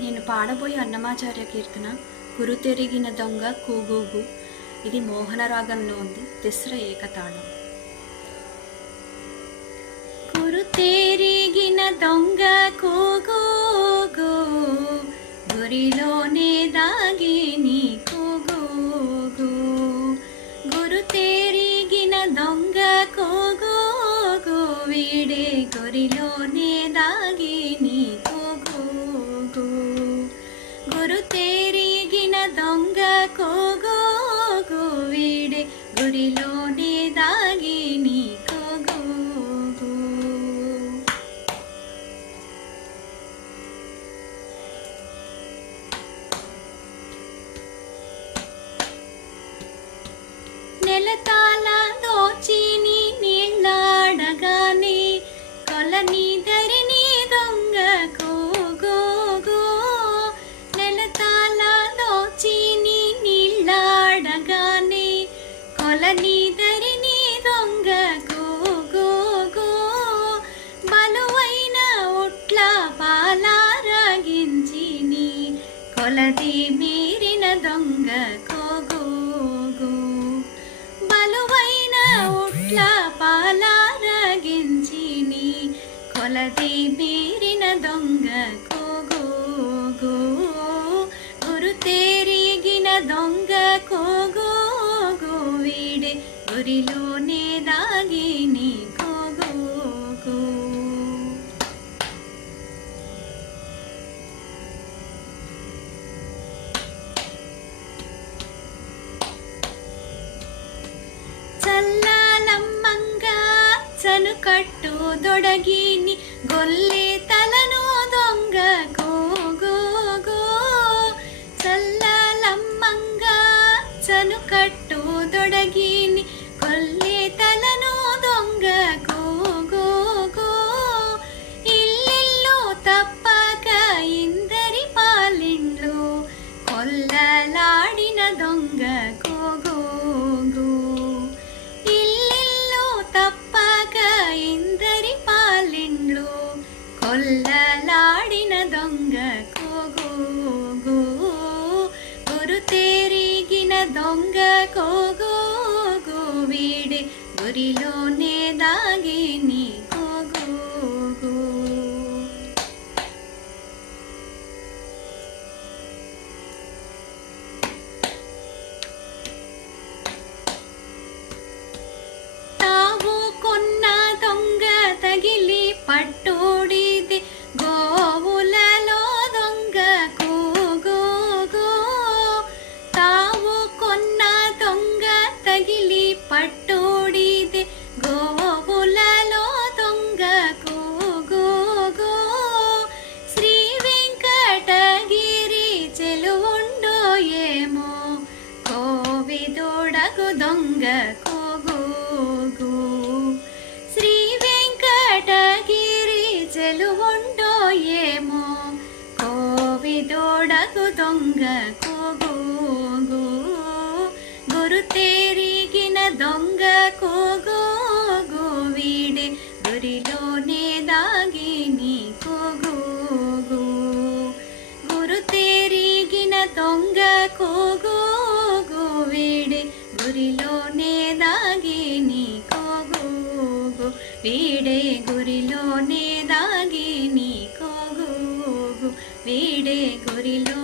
నేను పాడబోయే అన్నమాచార్య కీర్తన గురుతెరిగిన దొంగ కూగూగు. ఇది మోహన రాగంలో ఉంది. తిస్ర ఏకతాళం. గురుతెరిగిన దొంగ కూగూగు, గురిలోనే దాగి నీ కూగూగు. గురుతెరిగిన దొంగ కూగూగు, వీడే గురిలోనే దాగి నీ కూగూగు. గురుతెరిగిన దొంగ కూగూగు, వీడే గురిలోనే దాగి నీ కూగూగు. నెలతాల దోచి నీ నీళ్ళాడగానే కొలని ధరిని దొంగ కూగూగు. నెలతాల దోచి నీ నీళ్ళాడగానే కొలని ధరిని దొంగ కూగూగు. బలువైన ఉట్ల పాలారగించి నీ కొలది మీరిన దొంగ కూగూగు. బలువైన ఉట్ల పాలారగించి నీ కొలది మీరిన దొంగ కూగూగు. గురుతెరిగిన దొంగ కూగూగు, వీడే గురిలోనే దాగి నీ కూగూగు. చల్లాలమ్మంగా చనుకట్టు దొడగిని గొల్లె తలను దొంగ కూగూగు. చల్లాలమ్మంగా చనుకట్టు దొడగిని గొల్లె తలను దొంగ కూగూగు. ఇల్లిల్లు తప్పక ఇందరి పాలిండ్లు కొల్లలాడిన దొంగ కూగూగు. ఇల్లిల్లు తప్పక ఇందరి పాలిండ్లు కొల్లలాడిన దొంగ కూగూగు. గురుతెరిగిన దొంగ కూగూగు, వీడే గురిలోనే దాగి నీ కూగూగు. తావు కొన్న దొంగ తగిలి పట్టుడిది గోవులలో దొంగ కూగూగు. తావు కొన్న దొంగ తగిలి పట్టుడిది గోవులలో దొంగ కూగూగు. శ్రీ వెంకటగిరి చెలువుండో ఏమో కోవిదోడగు దొంగ కూగూగు. శ్రీ వెంకటగిరి చెలువుండో ఏమో కోవిదోడగు దొంగ కూగూగు. గురుతెరిగిన దొంగ కూగూగు, వీడే గురిలోనే దాగి నీ కూగూగు. గురుతెరిగిన దొంగ కూగూగు, వీడే గురిలోనే దాగి నీ కూగూగు. వీడే గురిలోనే దాగి నీ కూగూగు. వీడే గురిలో